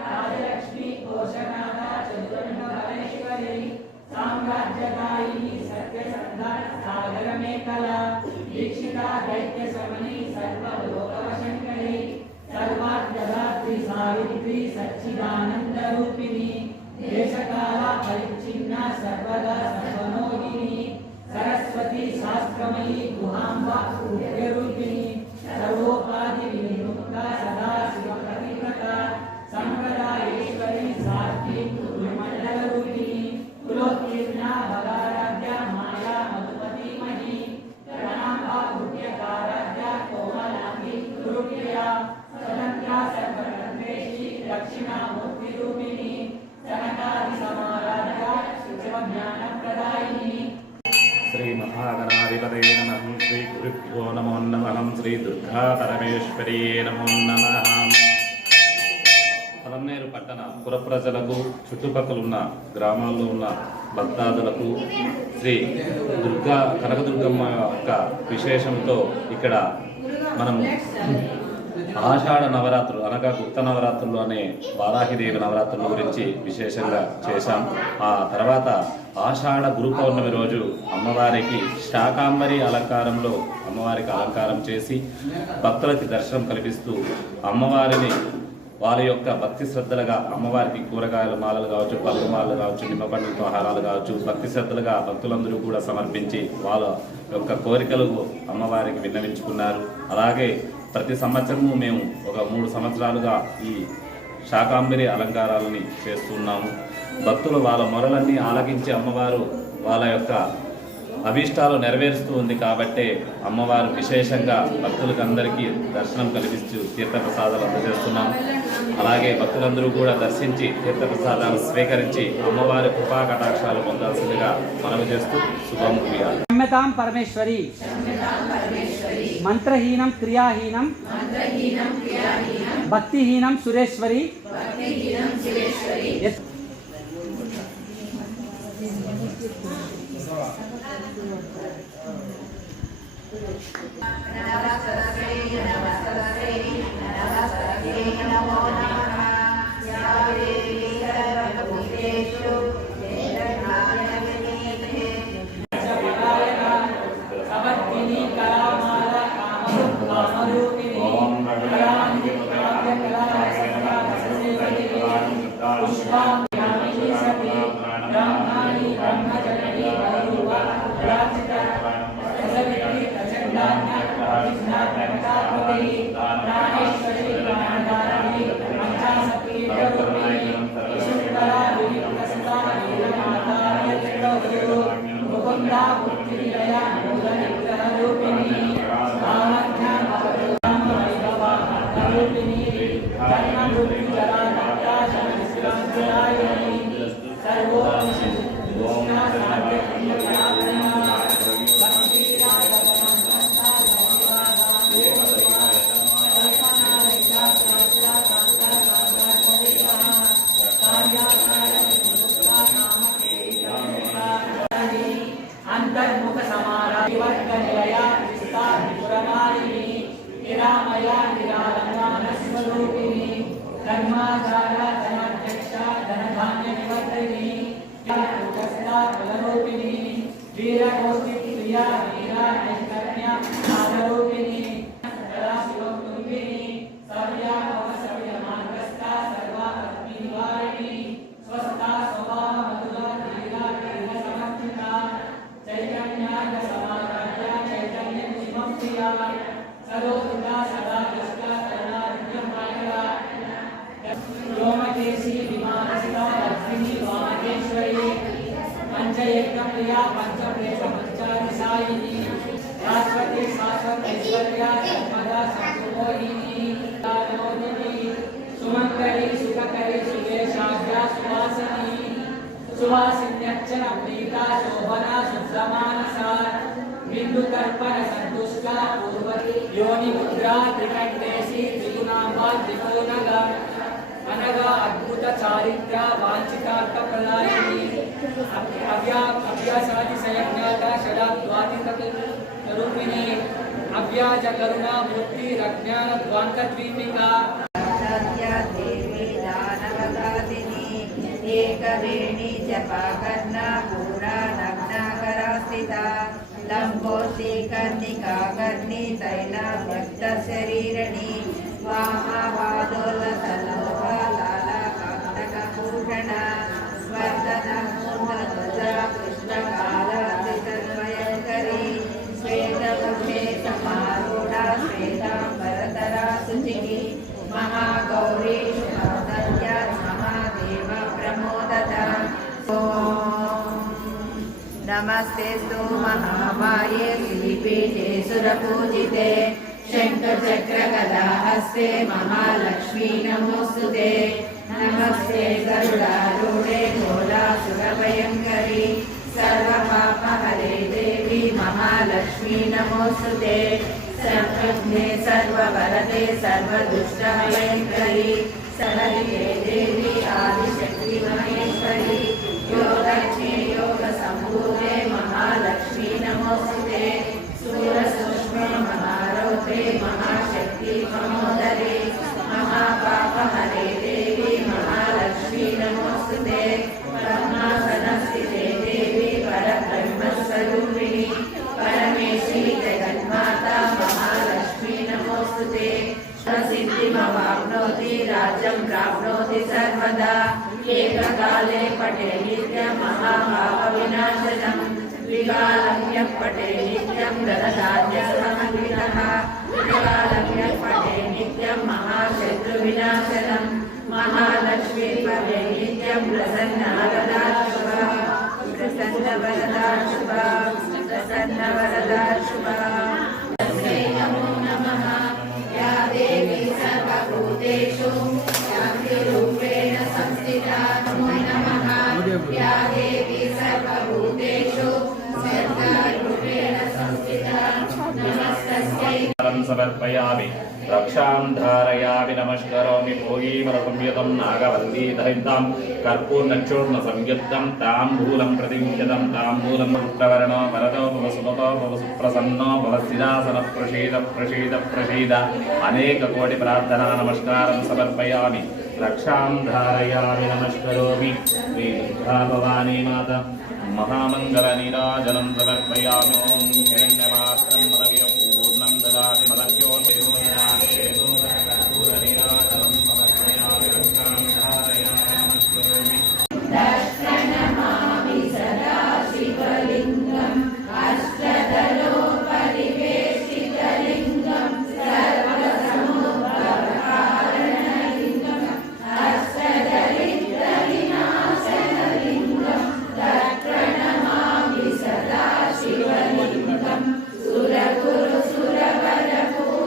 राजलक्ष्मी कोशनादा चतुर्भुवनेश्वरी साम्राज्यदायिनी सत्यसन्धा सागरमेखला दीक्षिता दैत्यशमनी सर्वलोकवशङ्करी सर्वार्थदात्री सावित्री सच्चिदानन्दरूपिणी देशकाला परिच्छिन्ना सर्वदा सर्वमोहिनी सरस्वती शास्त्रमयी गुहाम्बा सूर्यरूपिणी सर्वोपाधि विमुक्ता सदा शिवप्रतिव्रता संप्रदायेश्वरी सात्विक मंडलरूपिणी कुलोत्तीर्णा भगाराध्या माया मधुमतीमही प्रणाम्बा भुट्यकाराध्या कोमलांगी गुरुप्रिया स्वतंत्रा सर्वतंत्रेशी दक्षिणामूर्तिरूपिणी सनकादि समाराध्या शिवज्ञानप्रदायिनी श्री महागणाधिपतये नमः श्री गुरुभ्यो नमो नमः श्री दुर्गा परमेश्वरी नमो नमः పలమనేరు పట్టణ పుర ప్రజలకు చుట్టుపక్కల ఉన్న గ్రామాల్లో ఉన్న భక్తాదులకు శ్రీ దుర్గా కనకదుర్గమ్మ యొక్క విశేషంతో ఇక్కడ మనం ఆషాఢ నవరాత్రులు అనగా గుప్త నవరాత్రులు అనే వారాహిదేవి నవరాత్రుల గురించి విశేషంగా చేశాం. ఆ తర్వాత ఆషాఢ గురు పౌర్ణమి రోజు అమ్మవారికి శాకాంబరి అలంకారంలో అమ్మవారికి అలంకారం చేసి భక్తులకి దర్శనం కల్పిస్తూ అమ్మవారిని వారి యొక్క భక్తి శ్రద్ధలుగా అమ్మవారికి కూరగాయల మాలలు కావచ్చు, పళ్ళు మాలలు కావచ్చు, నిమ్మపండుతో ఆహారాలు కావచ్చు భక్తి శ్రద్ధలుగా భక్తులందరూ కూడా సమర్పించి వాళ్ళ యొక్క కోరికలు అమ్మవారికి విన్నవించుకున్నారు. అలాగే ప్రతి సంవత్సరము మేము ఒక 3 సంవత్సరాలుగా ఈ శాకాంబరి అలంకారాలని చేస్తున్నాము. భక్తులు వాళ్ళ మొరలన్నీ ఆలకించి అమ్మవారు వాళ్ళ యొక్క అభీష్టాలు నెరవేరుస్తూ ఉంది. కాబట్టే అమ్మవారు విశేషంగా భక్తులకు అందరికీ దర్శనం కల్పిస్తూ తీర్థప్రసాదాలు అందజేస్తున్నాము. అలాగే భక్తులందరూ కూడా దర్శించి తీర్థప్రసాదాలు స్వీకరించి అమ్మవారి కృపా కటాక్షాలు పొందాల్సిందిగా మనవి చేస్తూ శుభం క్రియాలు. క్షమ్యతాం పరమేశ్వరి మంత్రహీనం క్రియాహీనం భక్తిహీనం సురేశ్వరి अंतर्मुख समाराधिवर्गनिलया विस्तारिपुरमालिनी निरामया निरालंघनस्वरूपिणी धर्माचारा धनाध्यक्षा धनधान्यनिवर्धिनी उपस्था बलरूपिणी वीरकोटिप्रिया वीरा नैष्कर्म्या नादरूपिणी सदाशिवकुटुम्बिनी सव्या भवसव्य मार्गस्था सर्वा अग्निवारिणी स्वस्था स्वभाव मधुरा धीरा धीर समर्थिता चैतन्याय समाराध्या चैतन्य शिवप्रिया सरोदिता सदा दुष्टा करुणारण्यमायरा व्योमकेशी विमानस्था लक्ष्मी वामकेश्वरी पंचयज्ञप्रिया पंचप्रेष पंचादिशायिनी शाश्वती शाश्वत ऐश्वर्या सर्वदा संपूर्णोहिनी काव्या सुवासिनी सुवासिन्यर्चन प्रीता शोभना शुद्धमानसा बिंदु कर्पण संतुष्टा पूर्वती योनि मुद्रा त्रिकण्डेशी त्रिगुणांबा त्रिकोणगा अनगा अद्भुत चारित्र वांछितार्थ प्रदायिनी अभ्यासादि संज्ञाता षडा द्वातिक करुणिनी अव्याज करुणा मूर्ति रज्ञान द्वांत द्वीपिका देवी दानवदादिनी एकवेणी जपाकर्णा पूरा नग्नाकरा स्थिता लंबोषी कर्णिका कर्णी तैला व्यक्त शरीरणी वामावादोलतलोहा लाला कांतकभूषण स्वर्धना मूर्धध्वजा कृष्णकालादितन्वयङ्करी श्वेतवृषे समारूढा श्वेताम्बरधरा शुचिः महागौरी शुभसत्या महादेव प्रमोदता नमस्तेस्तु महामाये श्रीपीठे सुरपूजिते शङ्खचक्रगदाहस्ते महालक्ष्मी नमोऽस्तुते नमस्ते गरुडारूढे घोरासुरभयङ्करी सर्वपापहरे देवी महालक्ष्मी नमोऽस्तुते सर्वज्ञे सर्ववरदे सर्वदुष्टभयङ्करी सरलिते देवी आदिशक्ति महेश्वरी योगज्ञे योगसम्भूते महालक्ष्मी नमोऽस्तुते सूरसूक्ष्मे महारौद्रे महाशक्ति महोदरे महापापहरे देवी महालक्ष्मी नमोऽस्तुते पद्मासनस्थिते देवी परब्रह्मस्वरूपिणी परमेश्वरी जगन्माता महालक्ष्मी नमोऽस्तुते प्रसिद्धिमवाप्नोति राज्यं प्राप्नोति सर्वदा एककाले पठे नित्यं महापापविनाशनं द्विकालं यः पठे नित्यं धनधान्यसमन्वितः त्रिकालं यः पठे नित्यं महाशत्रुविनाशनं महालक्ष्मी पठे नित्यं प्रसन्नवरदा शुभा प्रसन्नवरदा शुभा प्रसन्नवरदा शुभा नमो नमः या देवी सर्वभूतेषु शान्तिरूपेण संस्थिता नमो नमः या देवी सर्वभूतेषु शान्तिरूपेण संस्थिता नमस्तस्यै समर्पयामि रक्षां धारयामि नमस्करोमि भोगीमरसंयुतं नागवल्ली दहितां कर्पूर्णचूर्णसंयुक्तं ताम्बूलं प्रतिमुख्यतं ताम्बूलं प्रवर्णो वरदो भव सुमतो भव सुप्रसन्नो भव सिरासन प्रसीद अनेककोटि प्रार्थना नमस्कारं समर्पयामि रक्षां धारयामि नमस्करोमि श्री दुर्गा भवानी माता महामङ्गलनीराजनं समर्पयामि ॐ हिरण्यमात्रं मदव्य पूर्णं ददाति मदव्यो देवोनीराजनं समर्पयामि रक्षां धारयामि नमस्करोमि दर्शनमामि सदा शिवलिङ्गम् अष्टदलोपरिवेशितलिङ्गम् सर्वसमुद्भवकारणलिङ्गम् अष्टदरिद्रविनाशनलिङ्गम् तत्प्रणमामि सदा शिवलिङ्गम्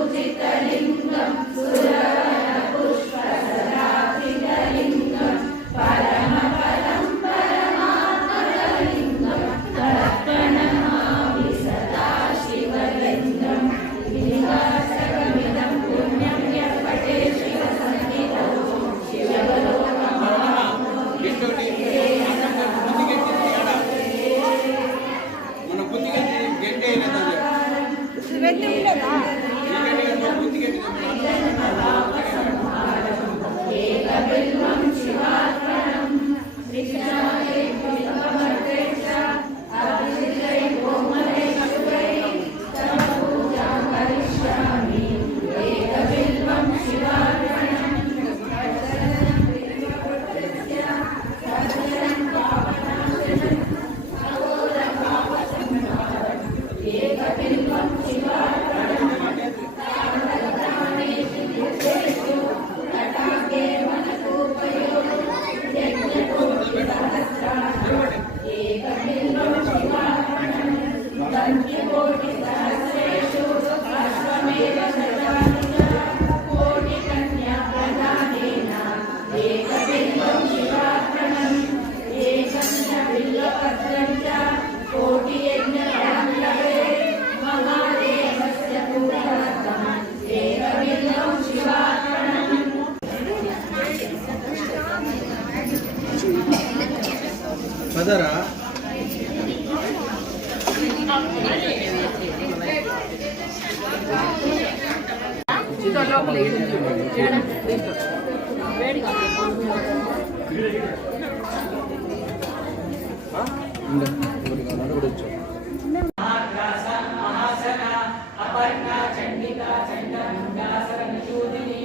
सुरगुरुसुरवरपूजितलिङ्गम् सुरवरपुष्पसदाधितलिङ्गम् परमपदं परमात्मलिङ्गम् तत्प्रणमामि सदा शिवलिङ्गम् लिङ्गासकमिदं पुण्यं यः पठे शिवसन्निधौ एकबिल्वं शिवार्पणं कृष्णाय पुष्पमर्पेक्ष अभिषेकै कोमलेश्वरै तव पूजां करिष्यामि एकबिल्वं शिवार्पणं एकबिल्वं शिवार्पणं చూసారా महासन अपर्णा चंडिका चंडमुंडासर निषूदिनी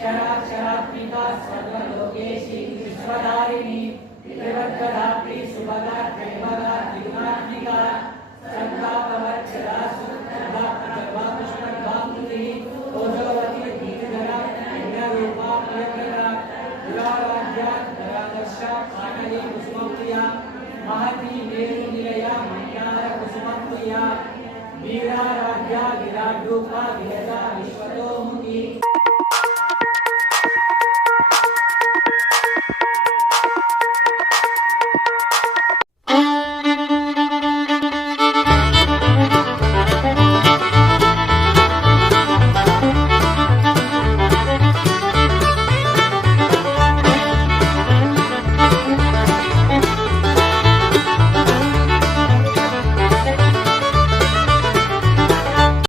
शराक्षरात्मिका सर्वलोकेशी विश्वधारिणी त्रिवर्गधात्री सुभगा त्रैभगा त्रिगुणात्मिका संतापवच्छदा सुखदा सर्वापुष्पद्भामुति ओजोवती दीर्घरा इंद्ररूपा प्रियप्रदा दुराराध्या धरादर्शा कानली कुसुमप्रिया महती मेरुनिलया मंडार कुसुमप्रिया वीराराध्या विराट रूपा विरजा विश्वतोमुखी